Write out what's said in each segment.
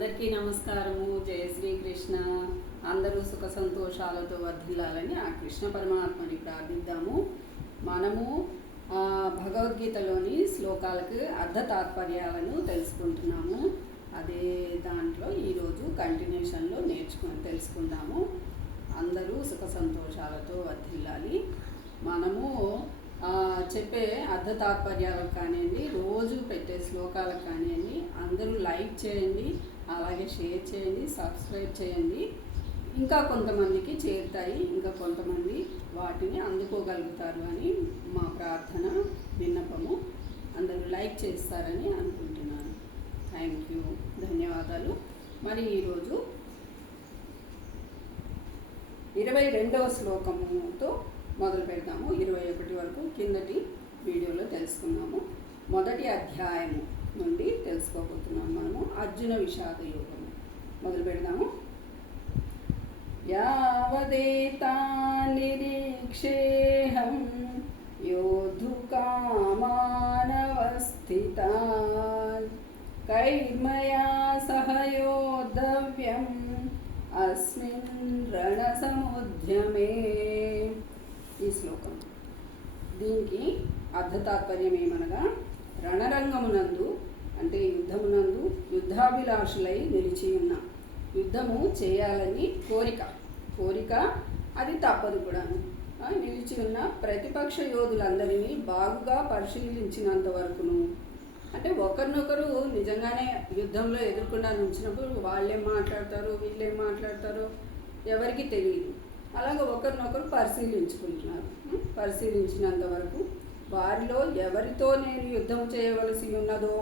అందరికీ నమస్కారము. జయ శ్రీకృష్ణ. అందరూ సుఖ సంతోషాలతో వర్ధిల్లాలని ఆ కృష్ణ పరమాత్మని ప్రార్థిద్దాము. మనము భగవద్గీతలోని శ్లోకాలకు అర్ధ తాత్పర్యాలను తెలుసుకుంటున్నాము. అదే దాంట్లో ఈరోజు కంటిన్యూషన్లో తెలుసుకుందాము. అందరూ సుఖ సంతోషాలతో వర్ధిల్లాలి. మనము చెప్పే అర్ధ తాత్పర్యాలకు కానివ్వండి, రోజు పెట్టే శ్లోకాలకు కానివ్వండి, అందరూ లైక్ చేయండి, అలాగే షేర్ చేయండి, సబ్స్క్రైబ్ చేయండి. ఇంకా కొంతమందికి చేరుతాయి, ఇంకా కొంతమంది వాటిని అందుకోగలుగుతారు అని మా ప్రార్థన, విన్నపము. అందరూ లైక్ చేస్తారని అనుకుంటున్నాను. థ్యాంక్ యూ, ధన్యవాదాలు. మరి ఈరోజు 22వ శ్లోకముతో మొదలు పెడతాము. 21 వరకు కిందటి వీడియోలో తెలుసుకున్నాము. మొదటి అధ్యాయము నుండి తెలుసుకోబోతున్నాము. మనము అర్జున విషాద యోగము మొదలు పెడదాము. యావదేతా నిరీక్షేహం యోధుకామానవస్థితాన్ కైర్మయా సహయోద్ధవ్యం అస్మిన్ రణసముద్యమే. ఈ శ్లోకం దీనికి అర్ధ తాత్పర్యం ఏమనగా, రణరంగమునందు అంటే యుద్ధమునందు యుద్ధాభిలాషులై నిలిచి ఉన్న, యుద్ధము చేయాలని కోరిక అది తప్పదు కూడాను, నిలిచి ఉన్న ప్రతిపక్ష యోధులందరినీ బాగుగా పరిశీలించినంత వరకును, అంటే ఒకరినొకరు నిజంగానే యుద్ధంలో ఎదుర్కొన్నా నుంచినప్పుడు వాళ్ళేం మాట్లాడతారు, వీళ్ళేం మాట్లాడతారో ఎవరికి తెలియదు. అలాగే ఒకరినొకరు పరిశీలించుకుంటున్నారు. పరిశీలించినంత వరకు వారిలో ఎవరితో నేను యుద్ధం చేయవలసి ఉన్నదో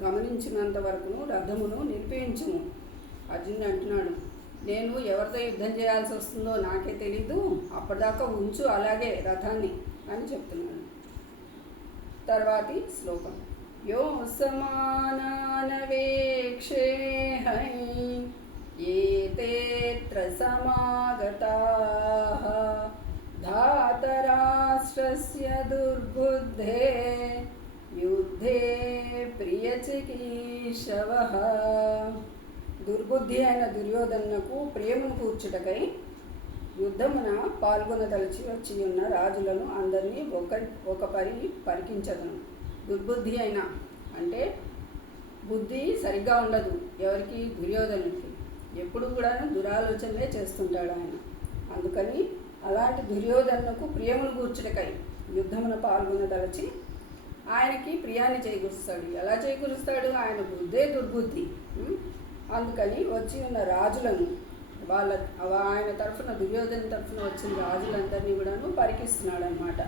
గమనించినంత వరకును రథమును నిలిపేయించును. అర్జునుడు అంటున్నాడు, నేను ఎవరితో యుద్ధం చేయాల్సి వస్తుందో నాకే తెలీదు, అప్పటిదాకా ఉంచు అలాగే రథాన్ని అని చెప్తున్నాడు. తర్వాతి శ్లోకం. యో సమానానవేక్షేహై ఏతేత్ర సమాగతాః ధాతరాష్ట్రస్య దుర్బుద్ధే యుద్ధే ప్రియచికీషవః. దుర్బుద్ధి అయిన దుర్యోధనకు ప్రియమును కూర్చుటకై యుద్ధమున పాల్గొనదలిచి వచ్చి ఉన్న రాజులను అందరినీ ఒక పరికించదను. దుర్బుద్ధి అయిన అంటే బుద్ధి సరిగ్గా ఉండదు ఎవరికి? దుర్యోధనుడికి. ఎప్పుడు కూడా దురాలోచనలే చేస్తుంటాడు ఆయన. అందుకని అలాంటి దుర్యోధనకు ప్రియమును కూర్చుటకై యుద్ధమున పాల్గొనదలచి ఆయనకి ప్రియాన్ని చేకూరుస్తాడు. ఎలా చేకూరుస్తాడు? ఆయన బుద్ధే దుర్బుద్ధి. అందుకని వచ్చి ఉన్న రాజులను ఆయన తరఫున, దుర్యోధన తరఫున వచ్చిన రాజులందరినీ కూడాను పరికిస్తున్నాడు అన్నమాట.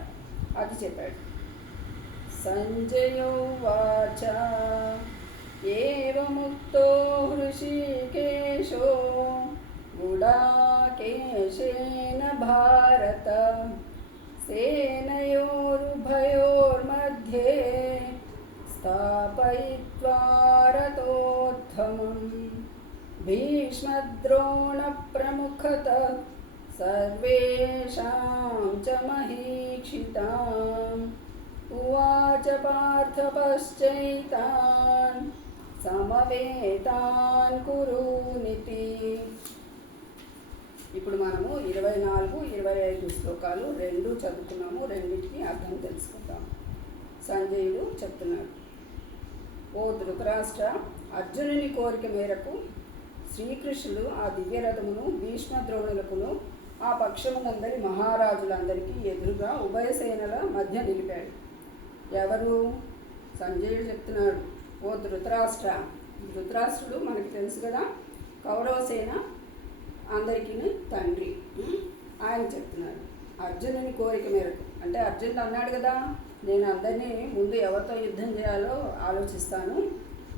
అది చెప్పాడు. సంజయోవాచ ఏవముక్తో హృషీకేశో గుడాకేశేన భారత సేనయోరుభయోర్मध्ये స్థాపయిత్వా రథోత్తమం భీష్మద్రోణ ప్రముఖతః సర్వేషాం చ మహీక్షితాం ఉవాచ పార్థ పశ్చైతాన్ సమవేతాన్ కురునితి. ఇప్పుడు మనము 24, 25 శ్లోకాలు రెండు చదువుకున్నాము. రెండింటికి అర్థం తెలుసుకుందాం. సంజయుడు చెప్తున్నాడు, ఓ ధృతరాష్ట్ర, అర్జునుని కోరిక మేరకు శ్రీకృష్ణుడు ఆ దివ్యరథమును భీష్మద్రోణులకును ఆ పక్షమునందరి మహారాజులందరికీ ఎదురుగా ఉభయ సేనల మధ్య నిలిపాడు. ఎవరు? సంజయుడు చెప్తున్నాడు, ఓ ధృతరాష్ట్ర. ధృతరాష్ట్రుడు మనకి తెలుసు కదా, కౌరవసేన అందరికీ తండ్రి. ఆయన చెప్తున్నాడు అర్జునుని కోరిక మేరకు. అంటే అర్జునుడు అన్నాడు కదా, నేను అందరినీ ముందు ఎవరితో యుద్ధం చేయాలో ఆలోచిస్తాను,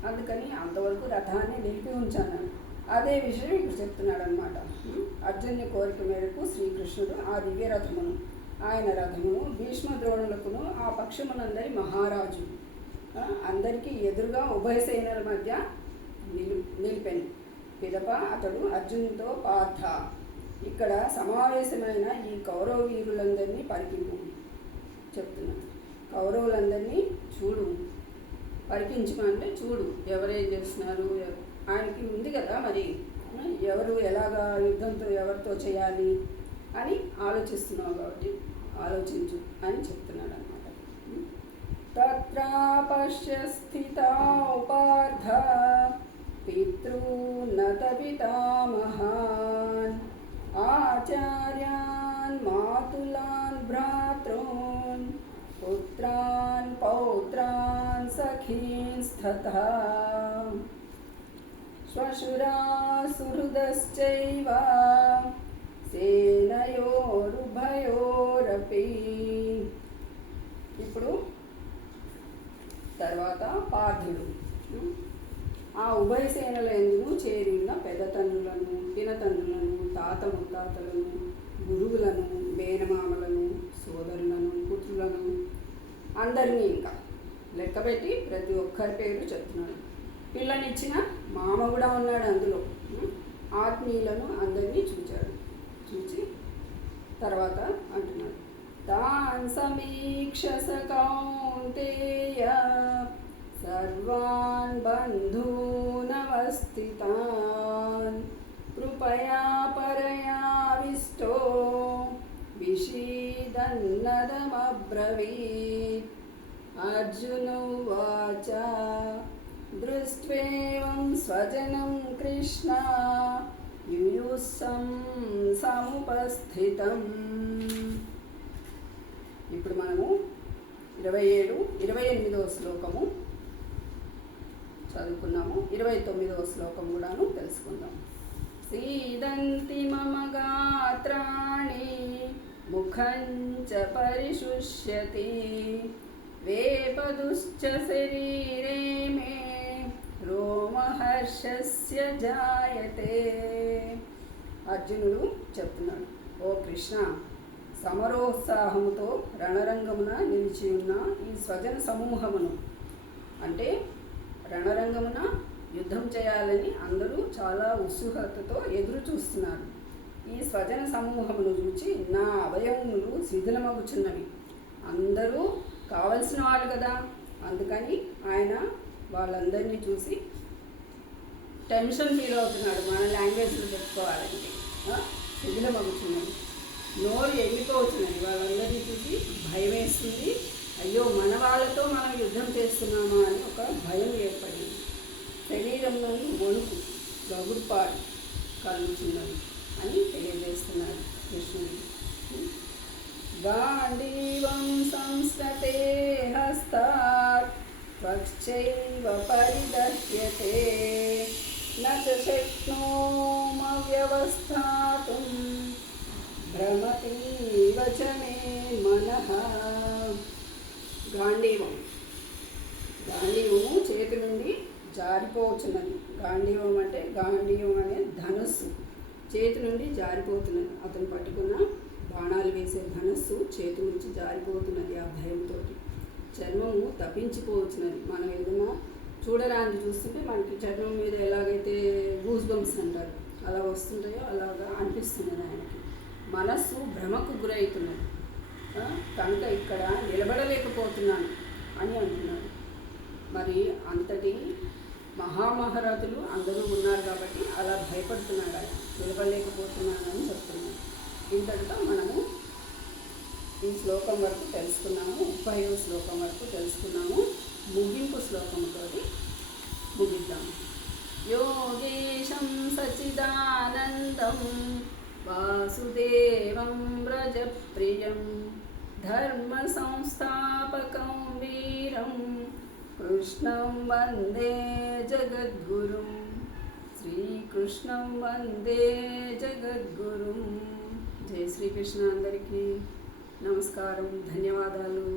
అందుకని అంతవరకు రథాన్ని నిలిపి ఉంచాను. అదే విషయం ఇప్పుడు చెప్తున్నాడు అనమాట. అర్జునుని కోరిక మేరకు శ్రీకృష్ణుడు ఆ దివ్య రథమును, ఆయన రథమును భీష్మద్రోణులకును ఆ పక్షమునందరి మహారాజు అందరికీ ఎదురుగా ఉభయ సేనల మధ్య నిలిపాను. పిదప అతడు అర్జునుతో, పార్థ, ఇక్కడ సమావేశమైన ఈ కౌరవ వీరులందరినీ పరికింపు చెప్తున్నాను. కౌరవులందరినీ చూడు, పరికించమంటే చూడు ఎవరేం చేస్తున్నారు ఆయనకి ఉంది కదా మరి ఎవరు ఎలాగా యుద్ధంతో ఎవరితో చేయాలి అని ఆలోచిస్తున్నావు కాబట్టి ఆలోచించు అని చెప్తున్నాడు అనమాట. తత్రా పశ్య స్థితా పార్థ పితॄన్నత పితామహాన్ ఆచార్యాన్ మాతులాన్ భ్రాతॄన్ పుత్రాన్ పౌత్రాన్ సఖీంస్తథా శ్వశురాసుహృదశ్చైవ సేనయోరుభయోరపి. ఇప్పుడు తర్వాత పార్థుడు ఆ ఉభయ సేనల ఎందును చేరి ఉన్న పెద్దతండ్రులను పినతండ్రులను తాత ముత్తాతలను గురువులను మేనమామలను సోదరులను పుత్రులను అందరినీ ఇంకా లెక్కబెట్టి ప్రతి ఒక్కరి పేరు చెప్తున్నాడు. పిల్లనిచ్చిన మామ కూడా ఉన్నాడు అందులో. ఆత్మీయులను అందరినీ చూచి తర్వాత అంటున్నాడు, తాన్ సమీక్ష స కౌంతేయ సర్వాన్ బంధూనవస్థితాన్ కృపయా పరయావిష్టో విషీదన్నదమబ్రవీత్. అర్జునోవాచ దృష్ట్వేవం స్వజనం కృష్ణ యుయుస్సం సముపస్థితం. ఇప్పుడు మనము 28వ శ్లోకము చదువుకున్నాము. 29వ శ్లోకం కూడాను తెలుసుకుందాం. సీదంతి మమ గాత్రాణి ముఖం చ పరిశుష్యతి వేపదుశ్చ శరీరే మే రోమహర్షస్య జాయతే. అర్జునుడు చెప్తున్నాడు, ఓ కృష్ణ, సమరోత్సాహముతో రణరంగమున నిలిచి ఉన్న ఈ స్వజన సమూహమును, అంటే రణరంగమున యుద్ధం చేయాలని అందరూ చాలా ఉత్సుకతతో ఎదురు చూస్తున్నారు. ఈ స్వజన సమూహమును చూచి నా అవయవములు శిథిలమగుచున్నవి. అందరూ కావలసిన వాళ్ళు కదా, అందుకని ఆయన వాళ్ళందరినీ చూసి టెన్షన్ ఫీల్ అవుతున్నాడు. మన లాంగ్వేజ్లో చెప్పుకోవాలంటే శిథిలమగుచున్నది, నోరు ఎండిపోతున్నది. వాళ్ళందరినీ చూసి భయం వేస్తుంది. అయ్యో, మన వాళ్ళతో మనం యుద్ధం చేస్తున్నామా అని ఒక భయం ఏర్పడింది. శరీరంలోని వణుకు గగుడుపాడు కలుగుతున్నది అని తెలియజేస్తున్నాడు కృష్ణుడు. గాంధీవం సంస్కృతే హస్తాత్ పక్షైవ పరిదహ్యతే న చ శక్నోమవ్యవస్థాతుం భ్రమతీవ చ మే మనః. గాంధీవము చేతి నుండి జారిపోతున్నది. గాంధీవం అంటే గాంధీవం అనే ధనుస్సు చేతి నుండి జారిపోతున్నది. అతను పట్టుకున్న బాణాలు వేసే ధనుస్సు చేతి నుంచి జారిపోతున్నది. ఆ భయంతో చర్మము తప్పించిపోతున్నది. మనం ఏదైనా చూడరాని చూస్తుంటే మనకి చర్మం మీద ఎలాగైతే గూస్ బంప్స్ అంటారు అలా వస్తుంటాయో అలాగా అనిపిస్తున్నది ఆయనకి. మనస్సు భ్రమకు గురవుతున్నది కనుక ఇక్కడ నిలబడలేకపోతున్నాను అని అంటున్నాడు. మరి అంతటి మహామహారథులు అందరూ ఉన్నారు కాబట్టి అలా భయపడుతున్నాడు ఆయన, నిలబడలేకపోతున్నానని చెప్తున్నాడు. ఇంతటితో మనము ఈ శ్లోకం వరకు తెలుసుకున్నాము. 30వ శ్లోకం వరకు తెలుసుకున్నాము. ముగింపు శ్లోకంతో ముగిద్దాము. యోగేశం సచిదానందం వాసుదేవం వ్రజప్రియం ధర్మ సంస్థాపకం వీరం కృష్ణం వందే జగద్గురుం. శ్రీకృష్ణం వందే జగద్గురుం. జై శ్రీకృష్ణ. అందరికీ నమస్కారం, ధన్యవాదాలు.